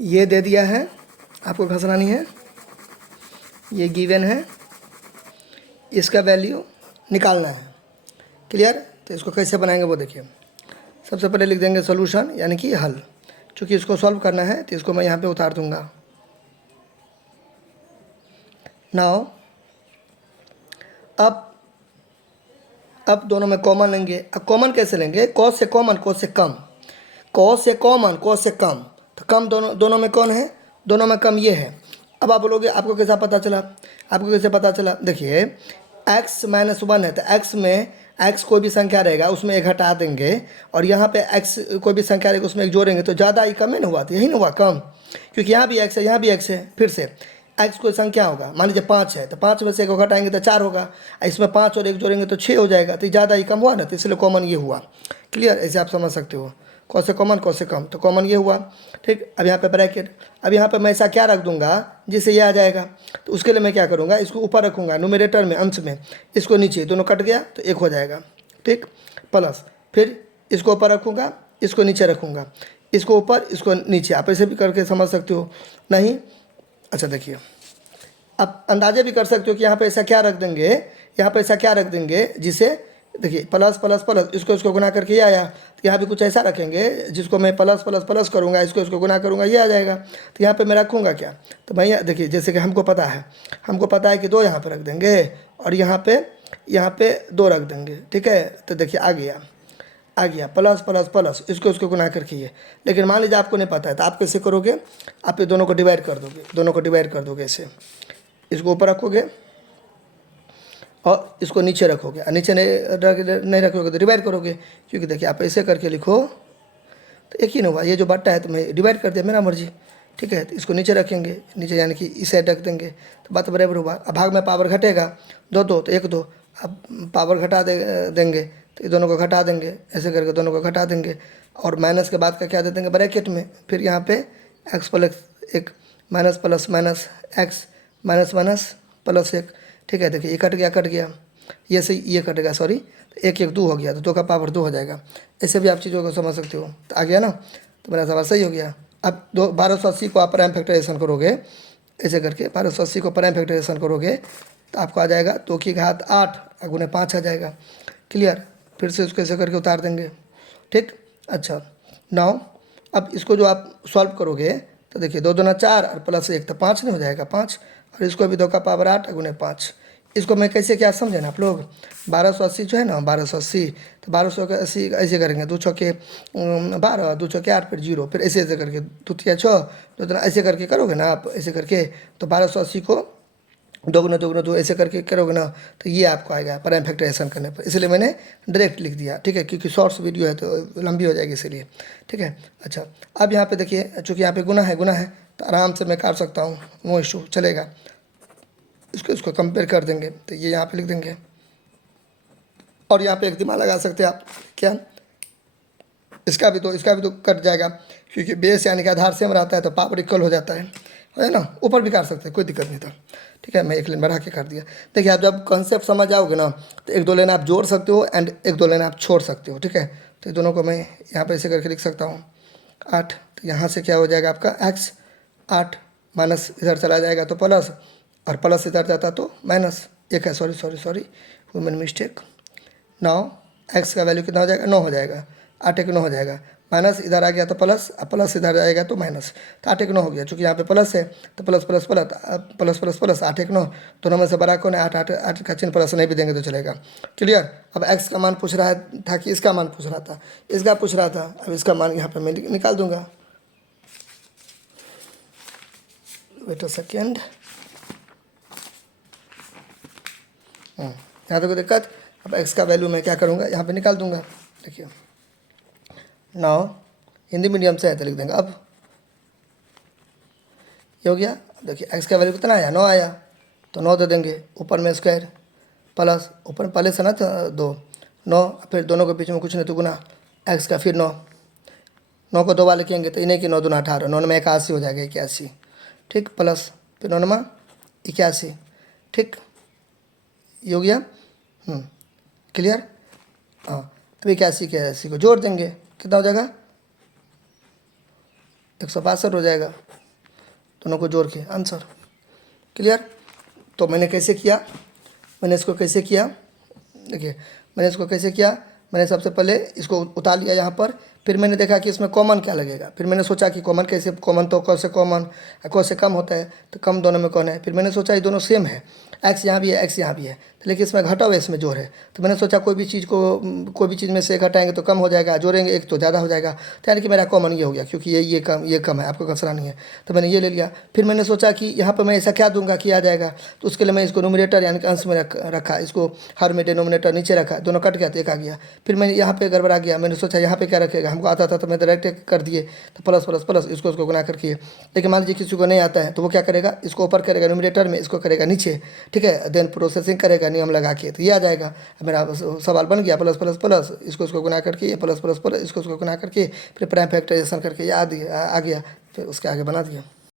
ये दे दिया है, आपको घसना नहीं है, ये गिवन है, इसका वैल्यू निकालना है। क्लियर? तो इसको कैसे बनाएंगे वो देखिए। सबसे पहले लिख देंगे सोल्यूशन यानी कि हल। चूँकि इसको सॉल्व करना है तो इसको मैं यहाँ पे उतार दूंगा। नाउ अब दोनों में कॉमन लेंगे। अब कॉमन कैसे लेंगे? कॉस से कॉमन, कॉस से कम, कॉस से कॉमन, कॉस से कम। तो कम दोनों में कौन है? दोनों में कम ये है। अब आप बोलोगे आपको कैसा पता चला? आपको कैसे पता चला? देखिए x-1 है तो x में x कोई भी संख्या रहेगा उसमें एक हटा देंगे, और यहाँ पे x कोई भी संख्या रहेगा उसमें एक जोड़ेंगे, तो ज़्यादा ही कम है ना हुआ? तो यही ना हुआ कम, क्योंकि यहाँ भी x है, यहाँ भी x है। फिर से x कोई संख्या होगा, मान लीजिए 5 है तो 5 में से एक घटाएंगे तो 4 होगा, इसमें 5 और 1 जोड़ेंगे तो 6 हो जाएगा, तो ज़्यादा ही कम हुआ ना, तो इसलिए कॉमन ये हुआ। क्लियर? ऐसे आप समझ सकते हो, कौन से कॉमन कौन से कम, तो कॉमन ये हुआ। ठीक, अब यहाँ पे ब्रैकेट, अब यहाँ पे मैं ऐसा क्या रख दूंगा जिससे ये आ जाएगा, तो उसके लिए मैं क्या करूँगा, इसको ऊपर रखूँगा न्यूमरेटर में, अंश में, इसको नीचे, दोनों कट गया तो 1 हो जाएगा। ठीक, प्लस फिर इसको ऊपर रखूँगा, इसको नीचे रखूँगा, इसको ऊपर, इसको नीचे, आप ऐसे भी करके समझ सकते हो। नहीं, अच्छा देखिए, आप अंदाजे भी कर सकते हो कि यहाँ पे ऐसा क्या रख देंगे, यहाँ पे ऐसा क्या रख देंगे जिसे, देखिए प्लस प्लस प्लस, इसको गुना करके ये आया, तो यहाँ पे कुछ ऐसा रखेंगे जिसको मैं प्लस प्लस प्लस करूँगा, इसको गुना करूँगा, ये आ जाएगा। तो यहाँ पे मैं रखूँगा क्या? तो भैया देखिए, जैसे कि हमको पता है कि 2 यहाँ पे रख देंगे और यहाँ पे 2 रख देंगे। ठीक है, तो देखिए आ गया प्लस प्लस प्लस, इसको गुना करके ये। लेकिन मान लीजिए आपको नहीं पता है तो आप कैसे करोगे? आप ये दोनों को डिवाइड कर दोगे ऐसे, इसको ऊपर रखोगे और इसको नीचे रखोगे, और नीचे नहीं रखोगे तो डिवाइड करोगे, क्योंकि देखिए आप ऐसे करके लिखो तो एक ही ना हुआ, ये जो बट्टा है तो मैं डिवाइड कर दिया, मेरा मर्जी। ठीक है, तो इसको नीचे रखेंगे, नीचे यानी कि इस साइड रख देंगे, तो बात बराबर हुआ। अब भाग में पावर घटेगा, 2 2 तो 1 2, अब पावर घटा देंगे तो ये दोनों को घटा देंगे, ऐसे करके दोनों को घटा देंगे, और माइनस के बाद का क्या दे देंगे ब्रैकेट में, फिर यहाँ पे x plus 1 minus plus minus x minus minus plus 1। ठीक है, देखिए ये कट गया, ये से ये कटेगा, सॉरी, तो 1 1 2 हो गया, तो 2 का पावर 2 हो जाएगा। ऐसे भी आप चीज़ों को समझ सकते हो। तो आ गया ना, तो मेरा सवाल सही हो गया। अब 1280 को आप प्राइम फैक्टराइजेशन करोगे, ऐसे करके 1280 को प्राइम फैक्टराइजेशन करोगे तो आपको आ जाएगा 2 की घात 8 गुने 5 आ जाएगा। क्लियर? फिर से उसको ऐसे करके उतार देंगे। ठीक, अच्छा नाउ अब इसको जो आप सॉल्व करोगे तो देखिए 2 दूना 4 और प्लस 1 तो 5 नहीं हो जाएगा, 5, और इसको भी 2 का पावर 8 गुने 5। इसको मैं कैसे क्या समझे ना आप लोग, 1280 जो है ना, 1280, तो 1280 ऐसे करेंगे, 2 छक्के 12, 2 छक्के 8, फिर 0, फिर ऐसे करके 2 तिया 6, 2 दूना ऐसे करके करोगे ना आप, ऐसे करके, तो 1280 को 2 गुना 2 गुना 2 ऐसे करके करोगे ना, तो ये आपको आएगा प्राइम फैक्टराइजेशन करने पर। इसलिए मैंने डायरेक्ट लिख दिया। ठीक है, क्योंकि शॉर्ट्स वीडियो है तो लंबी हो जाएगी इसीलिए। ठीक है, अच्छा अब यहाँ पे देखिए, चूँकि यहाँ पे गुना है तो आराम से मैं काट सकता हूँ, नो इशू, चलेगा। इसको कंपेयर कर देंगे तो ये यहाँ पे लिख देंगे, और यहाँ पे एक दिमाग लगा सकते हैं आप, क्या इसका भी तो कट जाएगा, क्योंकि बेस यानी कि आधार सेम रहता है तो पावर इक्वल हो जाता है ना। ऊपर भी काट सकते हैं, कोई दिक्कत नहीं था। ठीक है, मैं एक लाइन बढ़ा के कर दिया। देखिए आप जब कॉन्सेप्ट समझ जाओगे ना तो 1 2 लाइन आप जोड़ सकते हो एंड 1 2 लाइन आप छोड़ सकते हो। ठीक है, तो दोनों को मैं यहाँ पे ऐसे करके लिख सकता हूँ 8, तो यहाँ से क्या हो जाएगा आपका x 8 माइनस इधर चला जाएगा तो प्लस, और प्लस इधर जाता तो माइनस, एक है, सॉरी ह्यूमन मिस्टेक। 9 x का वैल्यू कितना हो जाएगा, 9 हो जाएगा, 8 1 9 हो जाएगा, माइनस इधर आ गया तो प्लस, अब प्लस इधर आएगा तो माइनस, तो 8 1 9 हो गया। चूँकि यहाँ पे प्लस है तो plus plus plus plus plus plus 8 1 9, दोनों में से बड़ा कौन है, 8 8 8 का चिन्ह प्लस नहीं भी देंगे तो चलेगा। क्लियर? अब x का मान पूछ रहा था कि इसका मान पूछ रहा था, इसका पूछ रहा था, अब इसका मान यहाँ पर मैं निकाल दूंगा। वेट अ सेकेंड, यहाँ तक कोई दिक्कत? अब x का वैल्यू मैं क्या करूँगा, यहाँ पे निकाल दूंगा। देखिए नाउ हिंदी मीडियम से है तो लिख देंगे। अब ये हो गया। देखिए x का वैल्यू कितना आया, 9 आया, तो 9 दे देंगे, ऊपर में स्क्वायर प्लस, ऊपर पहले से ना 2 9, फिर दोनों के बीच में कुछ नहीं तो गुना x का, फिर 9 9 को 2 बार लिखेंगे तो इन्हें कि 9 दूना 18, 9 में 81 हो जाएगा, 81। ठीक, प्लस फिर 9 में 81। ठीक, ये हो गया। क्लियर? हाँ, अब 81 के 80 को जोड़ देंगे, कितना हो जाएगा, 162 हो जाएगा। दोनों को जोड़ के आंसर। क्लियर? तो मैंने कैसे किया, मैंने इसको कैसे किया, देखिए मैंने इसको कैसे किया, मैंने सबसे पहले इसको उतार लिया यहाँ पर, फिर मैंने देखा कि इसमें कॉमन क्या लगेगा, फिर मैंने सोचा कि कॉमन कैसे, कॉमन तो कौन से कॉमन, कौन से कम होता है, तो कम दोनों में कौन है, फिर मैंने सोचा ये दोनों सेम है, एक्स यहाँ भी है एक्स यहाँ भी है, तो लेकिन इसमें घटा हुआ इसमें जोड़ है, तो मैंने सोचा कोई भी चीज़ को कोई भी चीज़ में से घटाएंगे तो कम हो जाएगा, जोड़ेंगे एक तो ज़्यादा हो जाएगा, तो यानी कि मेरा कॉमन ये हो गया, क्योंकि ये कम है, आपको कसरा नहीं है, तो मैंने ये ले लिया। फिर मैंने सोचा कि यहाँ पर मैं ऐसा क्या दूंगा कि आ जाएगा, तो उसके लिए मैं इसको नोमिनेटर यानी कि अंश में रखा, इसको हर में डिनोमिनेटर नीचे रखा, दोनों कट गया तो एक आ गया। फिर मैंने यहाँ पे गड़बड़ा गया, मैंने सोचा यहाँ पे क्या रखेगा, हमको आता था तो मैं डायरेक्ट कर दिए, तो प्लस प्लस प्लस इसको उसको गुना करके। लेकिन मान लीजिए किसी को नहीं आता है तो वो क्या करेगा, इसको ऊपर करेगा न्यूमरेटर में, इसको करेगा नीचे, ठीक है, देन प्रोसेसिंग करेगा नियम लगा के, तो ये आ जाएगा। मेरा सवाल बन गया प्लस प्लस प्लस, इसको उसको गुना करके, ये प्लस प्लस प्लस इसको उसको गुना करके, फिर प्राइम फैक्टराइजेशन करके ये आ गया, फिर उसके आगे बना दिया।